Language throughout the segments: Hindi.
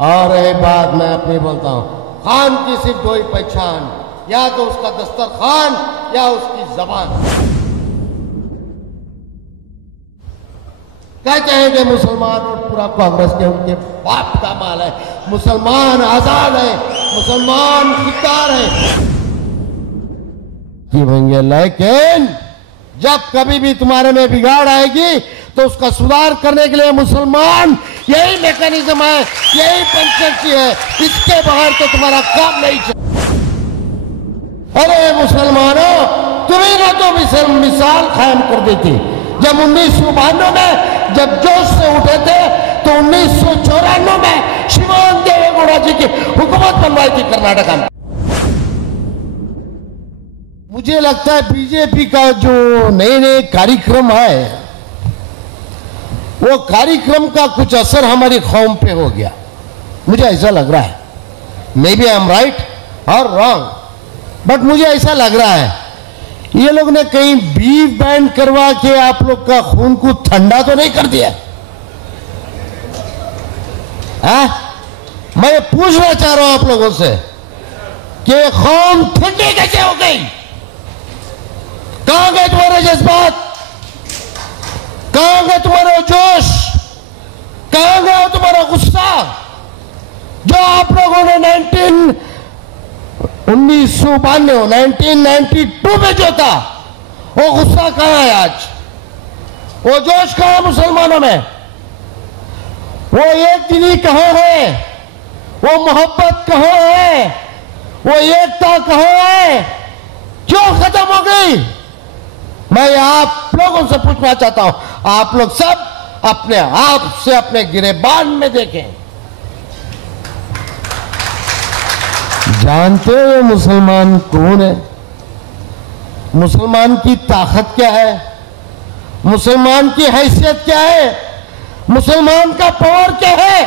और रही बात, मैं अपनी बोलता हूं, खान की सिर्फ दो ही पहचान, या तो उसका दस्तरखान या उसकी जबान। कहते हैं कि मुसलमान और पूरा कांग्रेस के उनके बाप का माल है, मुसलमान आजाद है, मुसलमान खुददार है कि भैया, लेकिन जब कभी भी तुम्हारे में बिगाड़ आएगी तो उसका सुधार करने के लिए मुसलमान यही मैकेनिज्म है, यही पंचायती है, इसके बाहर तो तुम्हारा काम नहीं चलेगा। अरे मुसलमानों, तुम्हें ना तो मिसाल कायम कर देती जब 1992 में जब जोश से उठे थे, तो 1994 में श्रीमान देवेगौड़ा जी की हुकूमत बनवाई थी कर्नाटक में। मुझे लगता है बीजेपी का जो नए नए कार्यक्रम है, वो कार्यक्रम का कुछ असर हमारी कौम पे हो गया, मुझे ऐसा लग रहा है। Maybe I am right और रॉन्ग, बट मुझे ऐसा लग रहा है ये लोग ने कहीं बीफ बैन करवा के आप लोग का खून को ठंडा तो नहीं कर दिया? मैं पूछना चाह रहा हूं आप लोगों से कि कौम ठंडी कैसे हो गई? कहां गए तुम्हारे जज्बात? कहां गए तुम्हारा जोश? कहां गया तुम्हारा गुस्सा? जो आप लोगों ने 1992 में जो था, वो गुस्सा कहां है आज? वो जोश कहां है मुसलमानों में? वो एक दिली कहां है? वो मोहब्बत कहां है? वो एकता कहां है? क्यों खत्म हो गई? मैं आप लोगों से पूछना चाहता हूं, आप लोग सब अपने आप से अपने गिरेबान में देखें। जानते हो मुसलमान कौन है? मुसलमान की ताकत क्या है? मुसलमान की हैसियत क्या है? मुसलमान का पावर क्या है?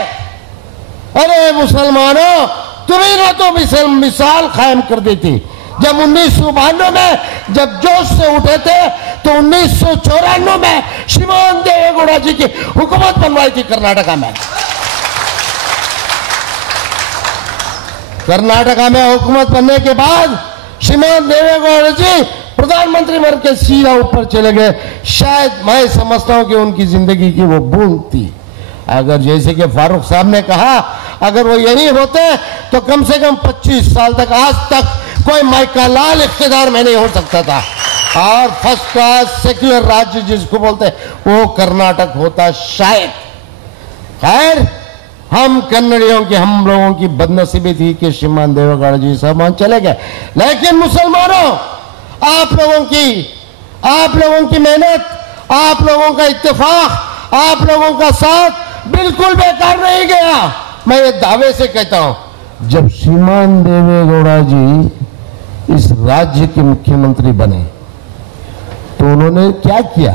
अरे मुसलमानों, तुम्हें ना तो मिसाल कायम कर देती जब 1992 में जब जोश से उठे थे, तो 1994 में श्रीमान देवेगौड़ा जी की हुकूमत बनवाई थी कर्नाटका में। कर्नाटका में हुकूमत बनने के बाद श्रीमान देवेगौड़ा जी प्रधानमंत्री बन के सीधा ऊपर चले गए। शायद मैं समझता हूं कि उनकी जिंदगी की वो बूंद थी। अगर जैसे कि फारूक साहब ने कहा, अगर वो यही होते तो कम से कम 25 साल तक, आज तक कोई माइका लाल इख्तिदार में नहीं हो सकता था, और फर्स्ट क्लास सेक्युलर राज्य जिसको बोलते वो कर्नाटक होता शायद। खैर, हम कन्नड़ियों की, हम लोगों की बदनसीबी थी कि श्रीमान देवेगौड़ा जी सब वहां चले गए। लेकिन मुसलमानों, आप लोगों की मेहनत, आप लोगों का इत्तेफाक, आप लोगों का साथ बिल्कुल बेकार नहीं गया। मैं ये दावे से कहता हूं, जब श्रीमान देवेगौड़ा जी इस राज्य के मुख्यमंत्री बने तो उन्होंने क्या किया?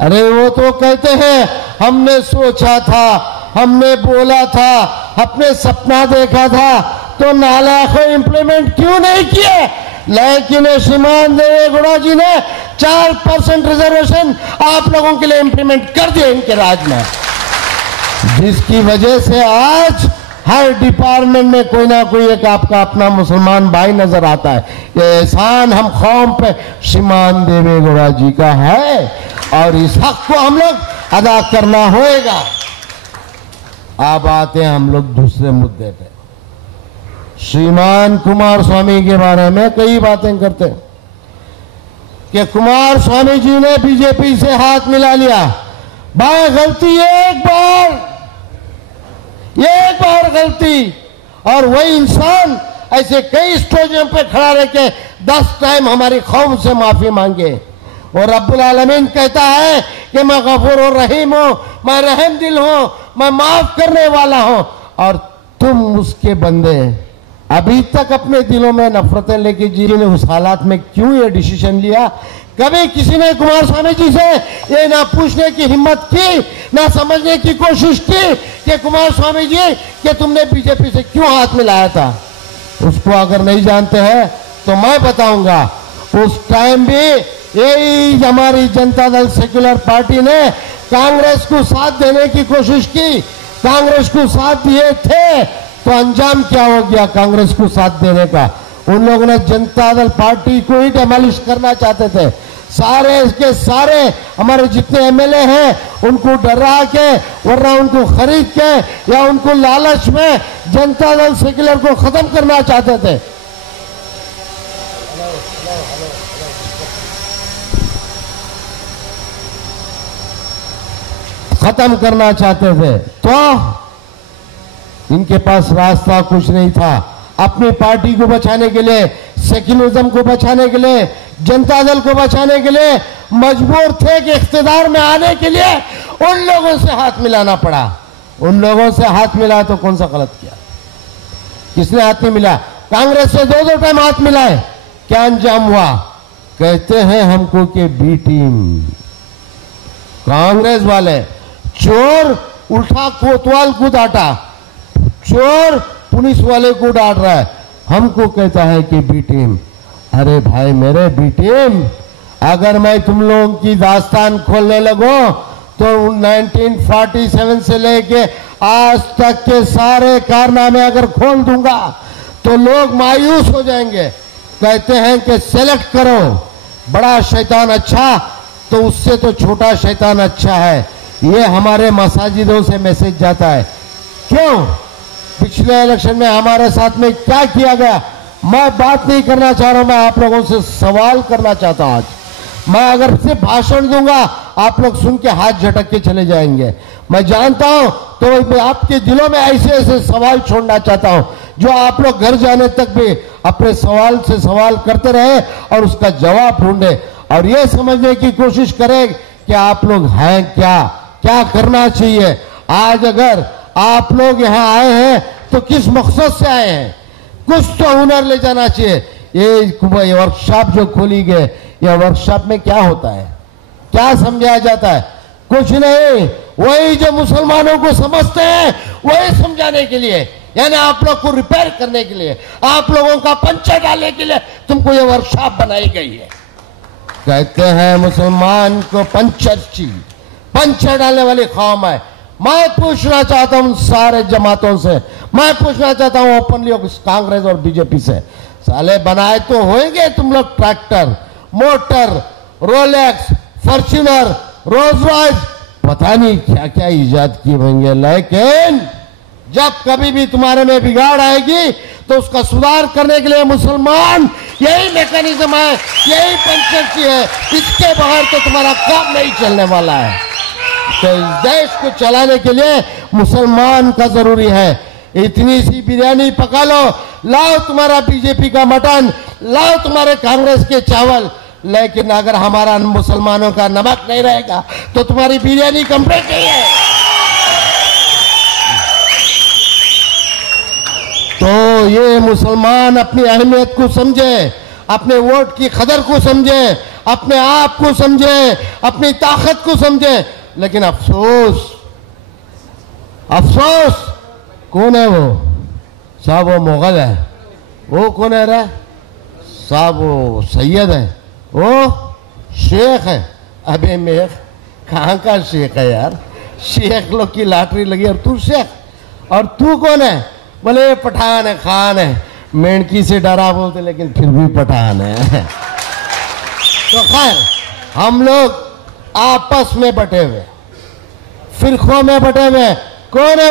अरे वो तो कहते हैं हमने सोचा था, हमने बोला था, अपने सपना देखा था, तो नालायकों इंप्लीमेंट क्यों नहीं किए? लेकिन श्रीमान देवेगौड़ा जी ने 4% रिजर्वेशन आप लोगों के लिए इंप्लीमेंट कर दिए इनके राज में, जिसकी वजह से आज हर डिपार्टमेंट में कोई ना कोई एक आपका अपना मुसलमान भाई नजर आता है। ये एहसान हम कौम पे श्रीमान देवेगौड़ा जी का है, और इस हक को हम लोग अदा करना होगा। अब आते हैं हम लोग दूसरे मुद्दे पे। श्रीमान कुमार स्वामी के बारे में कई बातें करते हैं कि कुमार स्वामी जी ने बीजेपी से हाथ मिला लिया। भाई गलती एक बार गलती, और वही इंसान ऐसे कई स्टेजों पे खड़ा रह के 10 टाइम हमारी कौम से माफी मांगे। और रब्बुल आलमीन कहता है कि मैं गफूर और रहीम हूं, मैं रहम दिल हूं, मैं माफ करने वाला हूं, और तुम उसके बंदे अभी तक अपने दिलों में नफरतें लेके जी ने उस हालात में क्यों ये डिसीजन लिया? कभी किसी ने कुमार स्वामी जी से ये ना पूछने की हिम्मत की, ना समझने की कोशिश की कि कुमार स्वामी जी कि तुमने बीजेपी से क्यों हाथ मिलाया था? उसको अगर नहीं जानते हैं तो मैं बताऊंगा। उस टाइम भी यही हमारी जनता दल सेक्युलर पार्टी ने कांग्रेस को साथ देने की कोशिश की, कांग्रेस को साथ दिए थे तो अंजाम क्या हो गया कांग्रेस को साथ देने का? उन लोगों ने जनता दल पार्टी को ही डेमोलिश करना चाहते थे। सारे के सारे हमारे जितने एमएलए हैं उनको डरा के, वरना उनको खरीद के या उनको लालच में जनता दल सेक्युलर को खत्म करना चाहते थे। खत्म करना चाहते थे तो इनके पास रास्ता कुछ नहीं था। अपनी पार्टी को बचाने के लिए, सेक्युलरिज्म को बचाने के लिए, जनता दल को बचाने के लिए मजबूर थे कि इख्तिदार में आने के लिए उन लोगों से हाथ मिलाना पड़ा। उन लोगों से हाथ मिला तो कौन सा गलत किया? किसने हाथ नहीं मिला? कांग्रेस से दो टाइम हाथ मिलाए, क्या अंजाम हुआ? कहते हैं हमको कि बी टीम। कांग्रेस वाले चोर उल्टा कोतवाल को डांटा, चोर पुलिस वाले को डांट रहा है, हमको कहता है कि बी टीम। अरे भाई मेरे बी टीम, अगर मैं तुम लोगों की दास्तान खोलने लगूं तो 1947 से लेके आज तक के सारे कारनामे अगर खोल दूंगा तो लोग मायूस हो जाएंगे। कहते हैं कि सेलेक्ट करो, बड़ा शैतान अच्छा तो उससे तो छोटा शैतान अच्छा है। ये हमारे मसाजिदों से मैसेज जाता है। क्यों? पिछले इलेक्शन में हमारे साथ में क्या किया गया? मैं बात नहीं करना चाह रहा हूं, मैं आप लोगों से सवाल करना चाहता हूं। आज मैं अगर सिर्फ भाषण दूंगा आप लोग सुन के हाथ झटक के चले जाएंगे। मैं जानता हूं तो मैं आपके दिलों में ऐसे ऐसे सवाल छोड़ना चाहता हूं जो आप लोग घर जाने तक भी अपने सवाल से सवाल करते रहे और उसका जवाब ढूंढे और ये समझने की कोशिश करें कि आप लोग हैं क्या करना चाहिए। आज अगर आप लोग यहाँ आए हैं तो किस मकसद से आए हैं? कुछ तो हुनर ले जाना चाहिए। ये वर्कशॉप जो खोली गई, यह वर्कशॉप में क्या होता है, क्या समझाया जाता है? कुछ नहीं, वही जो मुसलमानों को समझते हैं वही समझाने के लिए, यानी आप लोग को रिपेयर करने के लिए, आप लोगों का पंचा डालने के लिए तुमको ये वर्कशॉप बनाई गई है। कहते हैं मुसलमान को पंचर डालने वाली कौम है। मैं पूछना चाहता हूं सारे जमातों से, मैं पूछना चाहता हूं ओपनली कांग्रेस और बीजेपी से, साले बनाए तो होंगे तुम लोग tractor, motor, Rolex, Fortuner, Rolls Royce, पता नहीं क्या क्या इजाद किए होंगे, लेकिन जब कभी भी तुम्हारे में बिगाड़ आएगी तो उसका सुधार करने के लिए मुसलमान यही मैकेनिज्म है, यही पंचायती है। इसके बगैर तो तुम्हारा काम नहीं चलने वाला है। तो इस देश को चलाने के लिए मुसलमान का जरूरी है। इतनी सी बिरयानी पका लो, लाओ तुम्हारा बीजेपी का मटन, लाओ तुम्हारे कांग्रेस के चावल, लेकिन अगर हमारा मुसलमानों का नमक नहीं रहेगा तो तुम्हारी बिरयानी कंप्लीट नहीं है। तो ये मुसलमान अपनी अहमियत को समझे, अपने वोट की कदर को समझे, अपने आप को समझे, अपनी ताकत को समझे। लेकिन अफसोस कौन है वो? साहब वो मुगल है। वो कौन है रे? साहब वो सैयद है, वो शेख है। अबे मैं कहाँ का शेख है यार? शेख लोग की लॉटरी लगी और तू शेख, और तू कौन है? बोले पठान है, खान है। मेंढकी से डरा बोलते लेकिन फिर भी पठान है। तो खैर हम लोग आपस में बटे हुए, फिरकों में बटे हुए। कौन है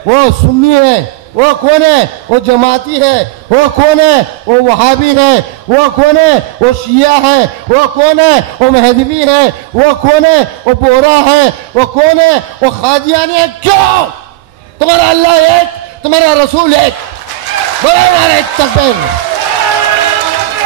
वो सुन्नी है, वो कौन है? वो जमाती है। वो कौन है? वो वहाबी है। वो कौन है? वो शिया है। वो कौन है? वो महदवी है। वो कौन है? वो बोरा है। वो कौन है? वो खादियानी है। क्यों? तुम्हारा अल्लाह एक, तुम्हारा रसूल एक, बराबर तकबीर।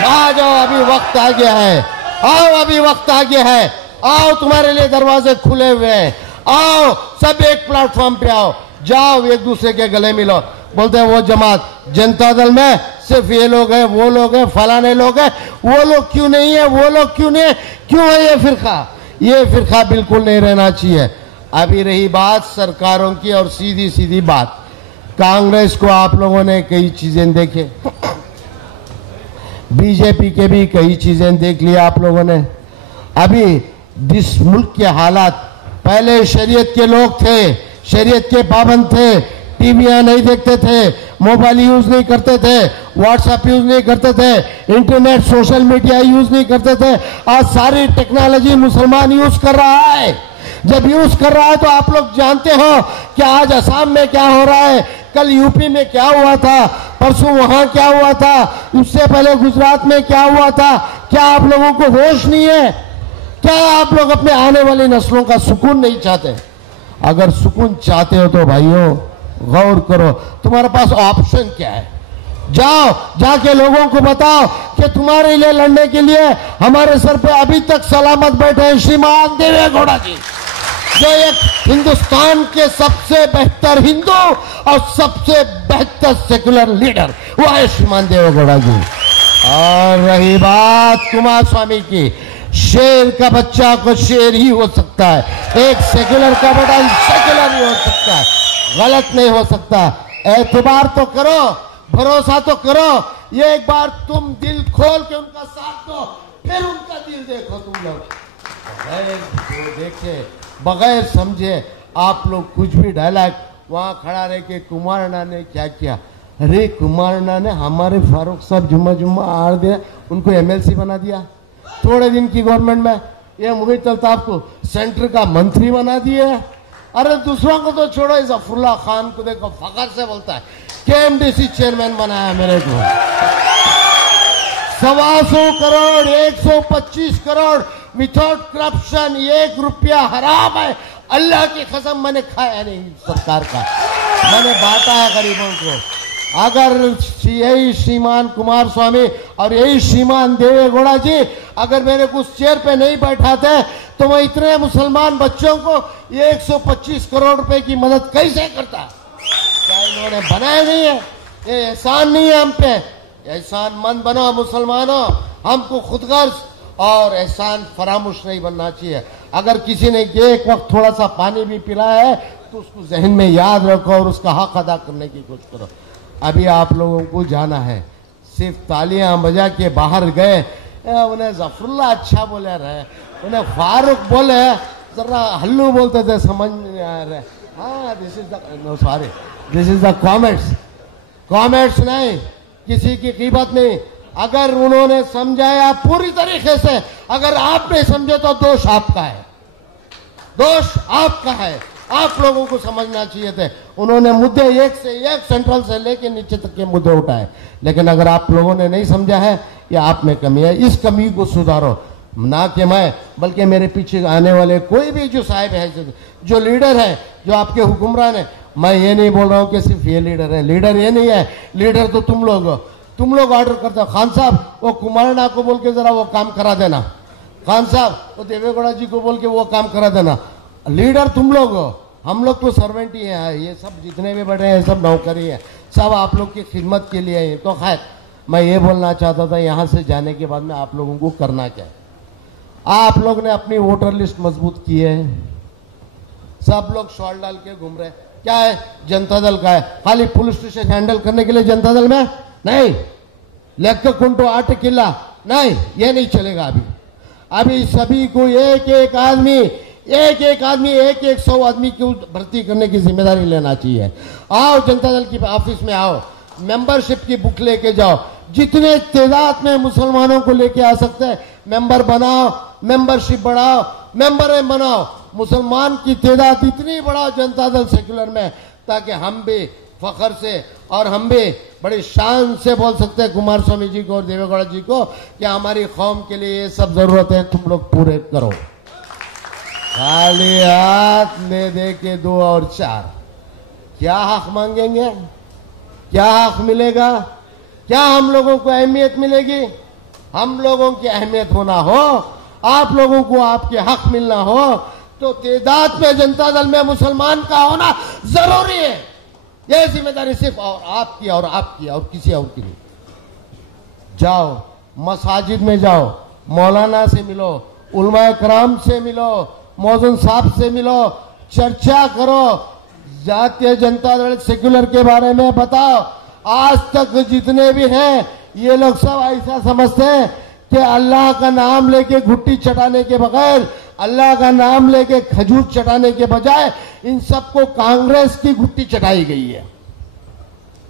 आ जाओ, अभी वक्त आ गया है। आओ, अभी वक्त आ गया है। आओ, तुम्हारे लिए दरवाजे खुले हुए हैं। आओ, सब एक प्लेटफॉर्म पे आओ, जाओ एक दूसरे के गले मिलो। बोलते हैं वो जमात, जनता दल में सिर्फ ये लोग हैं, वो लोग हैं, फलाने लोग हैं। वो लोग क्यों नहीं है? वो लोग क्यों नहीं है? क्यों है ये फिरका? ये फिरका बिल्कुल नहीं रहना चाहिए। अभी रही बात सरकारों की, और सीधी सीधी बात, कांग्रेस को आप लोगों ने कई चीजें देखे, बीजेपी के भी कई चीजें देख लिया आप लोगों ने। अभी जिस मुल्क के हालात, पहले शरीयत के लोग थे, शरीयत के पाबंद थे, टीवियां नहीं देखते थे, मोबाइल यूज नहीं करते थे, व्हाट्सएप यूज नहीं करते थे, इंटरनेट सोशल मीडिया यूज नहीं करते थे। आज सारी टेक्नोलॉजी मुसलमान यूज कर रहा है। जब यूज कर रहा है तो आप लोग जानते हो कि आज असम में क्या हो रहा है, कल यूपी में क्या हुआ था, परसों वहां क्या हुआ था, उससे पहले गुजरात में क्या हुआ था। क्या आप लोगों को होश नहीं है? क्या आप लोग अपने आने वाली नस्लों का सुकून नहीं चाहते? अगर सुकून चाहते हो तो भाइयों गौर करो, तुम्हारे पास ऑप्शन क्या है। जाओ, जाके लोगों को बताओ कि तुम्हारे लिए लड़ने के लिए हमारे सर पे अभी तक सलामत बैठे हैं श्रीमान देवेगौड़ा जी, जो एक हिंदुस्तान के सबसे बेहतर हिंदू और सबसे बेहतर सेकुलर लीडर वो है श्रीमान देवेगौड़ा जी। और रही बात कुमार स्वामी की, शेर का बच्चा को शेर ही हो सकता है, एक सेकुलर का बेटा सेकुलर ही हो सकता है, गलत नहीं हो सकता। एतबार तो करो, भरोसा तो करो। ये एक बार तुम दिल खोल के उनका साथ दो, फिर उनका दिल देखो। तुम लोग बगैर देखे, बगैर समझे आप लोग कुछ भी डायलॉग वहां खड़ा रह के कुमारना ने क्या किया। अरे कुमारना ने हमारे फारूक साहब जुम्मा आड़ दिया, उनको एमएलसी बना दिया थोड़े दिन की गवर्नमेंट में। ये मोहित अल्ताफ को सेंटर का मंत्री बना दिए। अरे दूसरों को तो छोड़ो, इस जफरुल्लाह खान को देखो फखर से बोलता है केएमडीसी चेयरमैन बनाया मेरे को। 125 करोड़ 125 करोड़ विदाउट करप्शन, 1 रुपया हराम है। अल्लाह की कसम मैंने खाया नहीं सरकार का, मैंने बांटा है गरीबों को। अगर यही श्रीमान कुमार स्वामी और यही श्रीमान देवेगौड़ा जी अगर मेरे को उस चेयर पे नहीं बैठाते तो मैं इतने मुसलमान बच्चों को ये 125 करोड़ रुपए की मदद कैसे करता। क्या इन्होंने बनाया नहीं है? ये एहसान नहीं है हम पे। एहसान मंद बनो मुसलमानों, हमको खुदगर्ज और एहसान फरामोश नहीं बनना चाहिए। अगर किसी ने एक वक्त थोड़ा सा पानी भी पिलाया है तो उसको जहन में याद रखो और उसका हक अदा करने की कोशिश करो। अभी आप लोगों को जाना है, सिर्फ तालियां बजा के बाहर गए, उन्हें जफरुल्लाह अच्छा बोले रहे, उन्हें फारूक बोले जरा हल्लू बोलते थे, समझ नहीं आ रहे। हाँ, this is the sorry, this is the comments नहीं, किसी की कीमत नहीं। अगर उन्होंने समझाया पूरी तरीके से, अगर आप नहीं समझे तो दोष आपका है, दोष आपका है। आप लोगों को समझना चाहिए थे। उन्होंने मुद्दे एक से एक सेंट्रल से लेके नीचे तक के मुद्दे उठाए, लेकिन अगर आप लोगों ने नहीं समझा है ये आप में कमी है। इस कमी को सुधारो, ना कि मैं बल्कि मेरे पीछे आने वाले कोई भी जो साहिब है, जो लीडर है, जो आपके हुक्मरान है। मैं ये नहीं बोल रहा हूँ कि सिर्फ ये लीडर है, लीडर ये नहीं है, लीडर तो तुम लोग ऑर्डर करते हो। खान साहब वो कुमारना को बोल के जरा वो काम करा देना, खान साहब वो देवेगौड़ा जी को बोल के वो काम करा देना। लीडर तुम लोग हो, हम लोग तो सर्वेंट ही हैं। ये सब जितने भी बड़े हैं सब नौकरी है, सब आप लोग की खिदमत के लिए है। तो खैर मैं ये बोलना चाहता था, यहाँ से जाने के बाद में आप लोगों को करना क्या है। आप लोग ने अपनी वोटर लिस्ट मजबूत की है, सब लोग शॉल डाल के घूम रहे। क्या है? जनता दल का है। खाली पुलिस स्टेशन हैंडल करने के लिए जनता दल में नहीं, लेक कुंटो आट किला नहीं, ये नहीं चलेगा। अभी सभी को एक एक आदमी 100 आदमी की भर्ती करने की जिम्मेदारी लेना चाहिए। आओ जनता दल की ऑफिस में आओ, मेंबरशिप की बुक लेके जाओ, जितने तादाद में मुसलमानों को लेके आ सकते हैं मेंबर बनाओ, मेंबरशिप बढ़ाओ, मेंबर बनाओ। मुसलमान की तादाद इतनी बढ़ाओ जनता दल सेक्युलर में, ताकि हम भी फखर से और हम भी बड़ी शान से बोल सकते हैं कुमार स्वामी जी को और देवेगौड़ा जी को कि हमारी कौम के लिए ये सब जरूरतें तुम लोग पूरे करो। खाली हाथ में दे के 2 और 4 क्या हक मांगेंगे? क्या हक मिलेगा? क्या हम लोगों को अहमियत मिलेगी? हम लोगों की अहमियत होना हो, आप लोगों को आपके हक मिलना हो, तो तादाद में जनता दल में मुसलमान का होना जरूरी है। यह जिम्मेदारी सिर्फ और आपकी और किसी और की नहीं। जाओ मसाजिद में जाओ, मौलाना से मिलो, उलमाए कराम से मिलो, मौजून साहब से मिलो, चर्चा करो, जातीय जनता दल सेक्युलर के बारे में बताओ। आज तक जितने भी हैं ये लोग सब ऐसा समझते हैं कि अल्लाह का नाम लेके घुट्टी चटाने के बगैर, अल्लाह का नाम लेके खजूर चटाने के बजाय इन सबको कांग्रेस की गुट्टी चटाई गई है।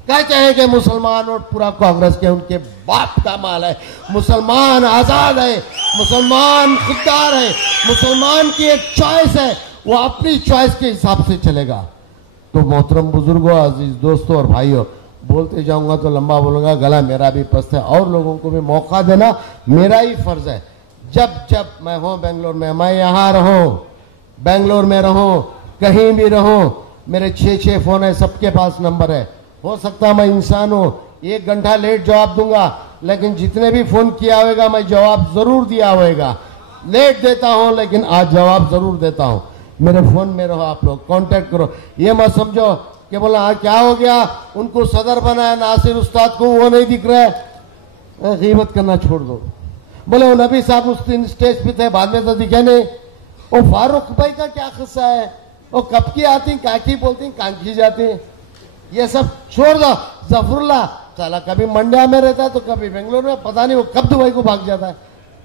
कहते हैं कि मुसलमान वोट पूरा कांग्रेस के उनके बाप का माल है। मुसलमान आजाद है, मुसलमान खुददार है, मुसलमान की एक चॉइस है, वो अपनी चॉइस के हिसाब से चलेगा। तो मोहतरम बुजुर्गों, अजीज दोस्तों और भाइयों, बोलते जाऊंगा तो लंबा बोलूंगा, गला मेरा भी पस्त है और लोगों को भी मौका देना मेरा ही फर्ज है। जब जब मैं हूं बेंगलोर में, मैं यहां रहूं, बेंगलोर में रहूं, कहीं भी रहूं, मेरे 6 फोन है, सबके पास नंबर है। हो सकता मैं इंसान हूं, 1 घंटा लेट जवाब दूंगा, लेकिन जितने भी फोन किया होगा मैं जवाब जरूर दिया होगा। लेट देता हूं लेकिन आज जवाब जरूर देता हूं। मेरे फोन में रहो, आप लोग कांटेक्ट करो। ये मत समझो कि बोला हाँ क्या हो गया, उनको सदर बनाया नासिर उस्ताद को, वो नहीं दिख रहा है। गीबत करना छोड़ दो। बोले वो नबी साहब उस दिन स्टेज पे थे, बाद में तो दिखे नहीं। वो फारूक भाई का क्या किस्सा है, वो कब की आती, काकी बोलती, कांकी जाती, ये सब छोड़ दो। जफरुल्ला चला कभी मंड्या में रहता है तो कभी बेंगलोर में, पता नहीं वो कब दुबई को भाग जाता है।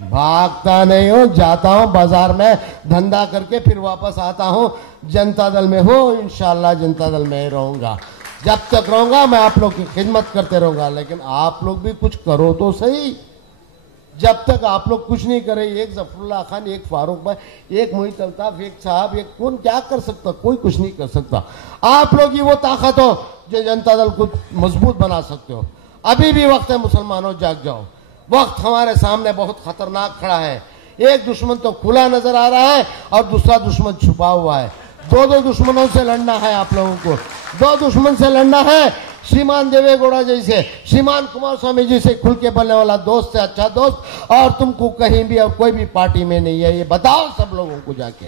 भागता नहीं हूं, जाता हूं बाजार में धंधा करके, फिर वापस आता हूं। जनता दल में हूं, इंशाल्लाह जनता दल में ही रहूंगा। जब तक रहूंगा मैं आप लोग की खिदमत करते रहूंगा, लेकिन आप लोग भी कुछ करो तो सही। जब तक आप लोग कुछ नहीं करे, एक जफरुल्ला खान, एक फारूक भाई, एक मोहित अल्ताफ, एक साहब, एक कौन क्या कर सकता, कोई कुछ नहीं कर सकता। आप लोग ही वो ताकत हो जो जनता दल को मजबूत बना सकते हो। अभी भी वक्त है, मुसलमानों जाग जाओ। वक्त हमारे सामने बहुत खतरनाक खड़ा है। एक दुश्मन तो खुला नजर आ रहा है और दूसरा दुश्मन छुपा हुआ है। दो दुश्मनों से लड़ना है आप लोगों को। 2 दुश्मन से लड़ना है। श्रीमान देवेगौड़ा जैसे, श्रीमान कुमार स्वामी जी से खुल के बोलने वाला दोस्त से अच्छा दोस्त और तुमको कहीं भी और कोई भी पार्टी में नहीं है। ये बताओ सब लोगों को। जाके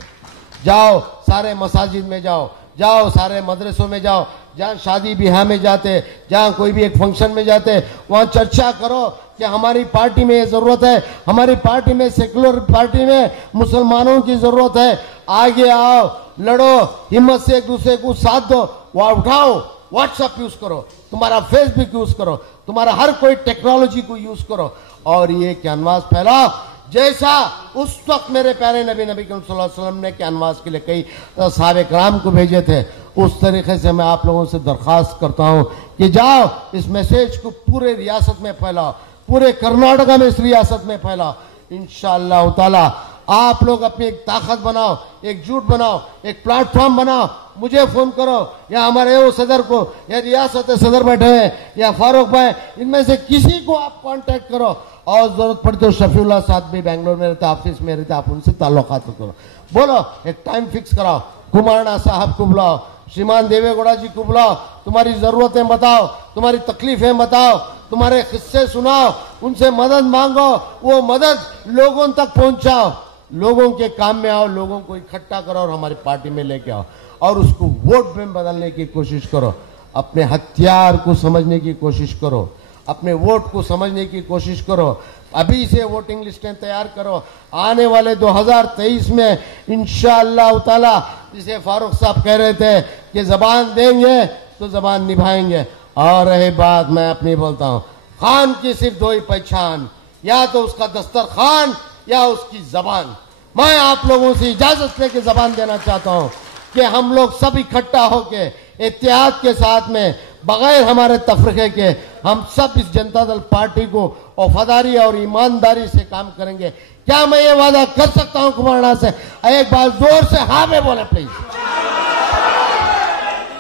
जाओ, सारे मसाजिद में जाओ, जाओ सारे मदरसों में जाओ, जहाँ शादी ब्याह में जाते, जहाँ कोई भी एक फंक्शन में जाते, वहाँ चर्चा करो कि हमारी पार्टी में ये जरूरत है, हमारी पार्टी में, सेकुलर पार्टी में मुसलमानों की जरूरत है। आगे आओ, लड़ो, हिम्मत से एक दूसरे को साथ दो। वहां उठाओ, व्हाट्सएप यूज करो, तुम्हारा फेसबुक यूज करो, तुम्हारा हर कोई टेक्नोलॉजी को यूज करो और ये कैनवास फैलाओ। जैसा उस वक्त मेरे प्यारे नबी सल्लल्लाहु अलैहि वसल्लम ने कैनवास के लिए कई साहबे कराम को भेजे थे, उस तरीके से मैं आप लोगों से दरखास्त करता हूं कि जाओ इस मैसेज को पूरे रियासत में फैलाओ, पूरे कर्नाटका में इस रियासत में फैलाओ। इंशाअल्लाह ताला आप लोग अपनी एक ताकत बनाओ, एकजुट बनाओ, एक प्लेटफॉर्म बनाओ। मुझे फोन करो या हमारे वो सदर को, या रियासत सदर बैठे हैं, या फारूक भाई, इनमें से किसी को आप कांटेक्ट करो। और जरूरत पड़े तो शफीउल्लाह साहब भी बेंगलोर में रहते, ऑफिस में रहते, आप उनसे ताल्लुकात करो। बोलो एक टाइम फिक्स कराओ, कुमारना साहब को बुलाओ, श्रीमान देवेगौड़ा जी को बुलाओ, तुम्हारी जरूरतें बताओ, तुम्हारी तकलीफें बताओ, तुम्हारे किस्से सुनाओ, उनसे मदद मांगो, वो मदद लोगों तक पहुंचाओ, लोगों के काम में आओ, लोगों को इकट्ठा करो और हमारी पार्टी में लेके आओ और उसको वोट में बदलने की कोशिश करो। अपने हथियार को समझने की कोशिश करो, अपने वोट को समझने की कोशिश करो। अभी से वोटिंग लिस्टें तैयार करो। आने वाले 2023 में इंशाअल्लाह ताला, जिसे फारूक साहब कह रहे थे कि जबान देंगे तो जबान निभाएंगे। और रही बात, मैं अपनी बोलता हूं, खान की सिर्फ 2 ही पहचान, या तो उसका दस्तरखान या उसकी जबान। मैं आप लोगों से इजाजत लेके जबान देना चाहता हूं कि हम लोग सब इकट्ठा होके इत्तेहाद के साथ में, बगैर हमारे तफरीके के, हम सब इस जनता दल पार्टी को वफादारी और ईमानदारी से काम करेंगे। क्या मैं ये वादा कर सकता हूं कुमारना से? एक बार जोर से हाँ में बोले प्लीज।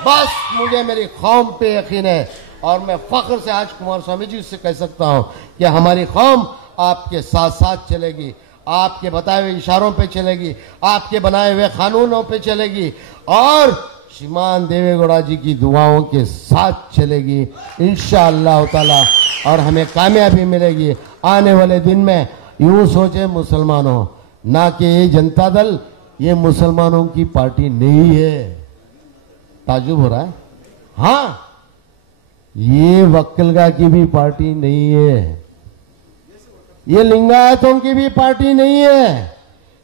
बस मुझे मेरी कौम पे यकीन है और मैं फख्र से आज कुमार स्वामी जी से कह सकता हूं कि हमारी कौम आपके साथ साथ चलेगी, आपके बताए हुए इशारों पे चलेगी, आपके बनाए हुए कानूनों पे चलेगी और श्रीमान देवेगौड़ा जी की दुआओं के साथ चलेगी इंशाअल्लाह ताला, और हमें कामयाबी मिलेगी आने वाले दिन में। यूं सोचे मुसलमानों, ना कि ये जनता दल ये मुसलमानों की पार्टी नहीं है। ताजुब हो रहा है? हाँ, ये वक्कलगा की भी पार्टी नहीं है, ये लिंगायतों की भी पार्टी नहीं है,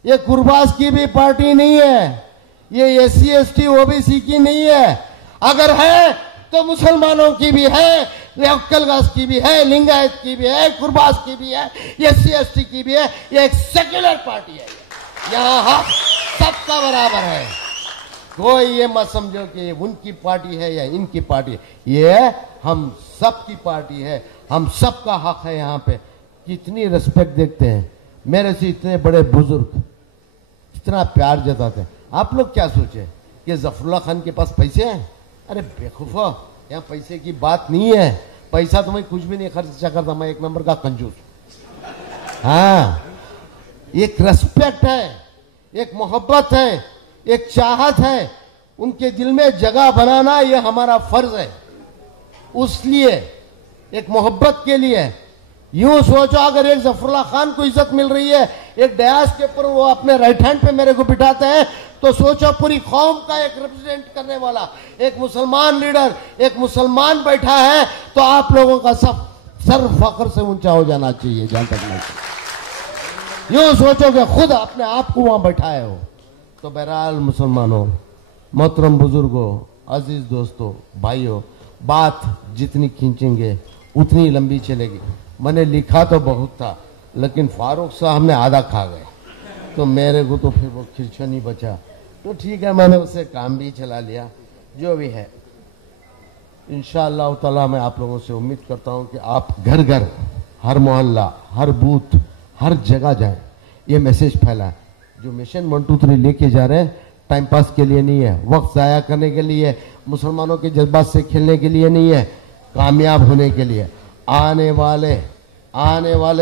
ये कुरबास की भी पार्टी नहीं है, ये SC ST OBC की नहीं है। अगर है तो मुसलमानों की भी है, वक्कलगास की भी है, लिंगायत की भी है, कुरबास की भी है, SC ST की भी है। ये एक सेक्युलर पार्टी है, यहाँ हक सबका बराबर है। कोई ये मत समझो कि ये उनकी पार्टी है या इनकी पार्टी है, ये हम सब की पार्टी है, हम सब का हक है। यहाँ पे कितनी रिस्पेक्ट देखते हैं, मेरे से इतने बड़े बुजुर्ग इतना प्यार जताते हैं। आप लोग क्या सोचे कि जफरुल्लाह खान के पास पैसे हैं? अरे बेवकूफो, यहाँ पैसे की बात नहीं है। पैसा तो मैं कुछ भी नहीं खर्चा करता, मैं एक नंबर का कंजूस। हाँ, एक रेस्पेक्ट है, एक मोहब्बत है, एक चाहत है, उनके दिल में जगह बनाना ये हमारा फर्ज है। उसलिए एक मोहब्बत के लिए यूं सोचो, अगर एक जफरुल्लाह खान को इज्जत मिल रही है, एक डयास के ऊपर वो अपने राइट हैंड पे मेरे को बिठाते हैं, तो सोचो पूरी कौम का एक रिप्रेजेंट करने वाला एक मुसलमान लीडर, एक मुसलमान बैठा है, तो आप लोगों का सब सर फख्र से ऊंचा हो जाना चाहिए। जहां तक नहीं यूं सोचो कि खुद अपने आप को वहां बैठाए हो। तो बहरहाल मुसलमानों, मोहतरम बुजुर्गों, अजीज दोस्तों, भाइयों, बात जितनी खींचेंगे उतनी लंबी चलेगी। मैंने लिखा तो बहुत था, लेकिन फारूक साहब ने आधा खा गए, तो मेरे को तो फिर वो खिलचा नहीं बचा। तो ठीक है, मैंने उससे काम भी चला लिया। जो भी है इंशाअल्लाह ताला मैं आप लोगों से उम्मीद करता हूं कि आप घर घर, हर मोहल्ला, हर बूथ, हर जगह जाएं, ये मैसेज फैलाएं। जो मिशन 1 2 3 लेके जा रहे हैं, टाइम पास के लिए नहीं है, वक्त ज़ाया करने के लिए, मुसलमानों के जज्बात से खेलने के लिए नहीं है, कामयाब होने के लिए। आने वाले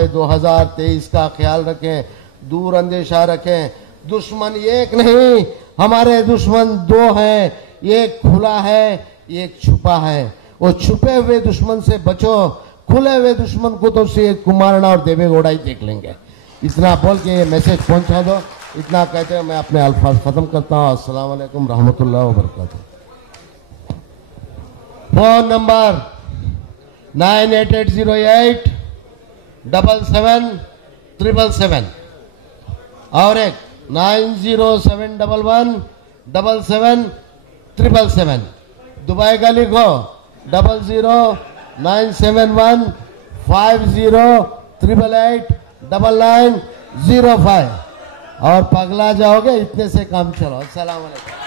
2023 का ख्याल रखें, दूर अंदेशा रखें। दुश्मन एक नहीं, हमारे दुश्मन 2 हैं, एक खुला है, एक छुपा है। वो छुपे हुए दुश्मन से बचो, खुले हुए दुश्मन को तो से कुमारना और देवेगौड़ा ही देख लेंगे। इतना बोल के ये मैसेज पहुंचा दो। इतना कहते हैं मैं अपने अल्फाज खत्म करता हूँ। अस्सलाम वालेकुम रहमतुल्लाह व बरकातुहू। फोन नंबर 9880877777 और एक 9071177777। दुबई का लिखो 009715088899905 और पगला जाओगे, इतने से काम चलो। अस्सलाम वालेकुम।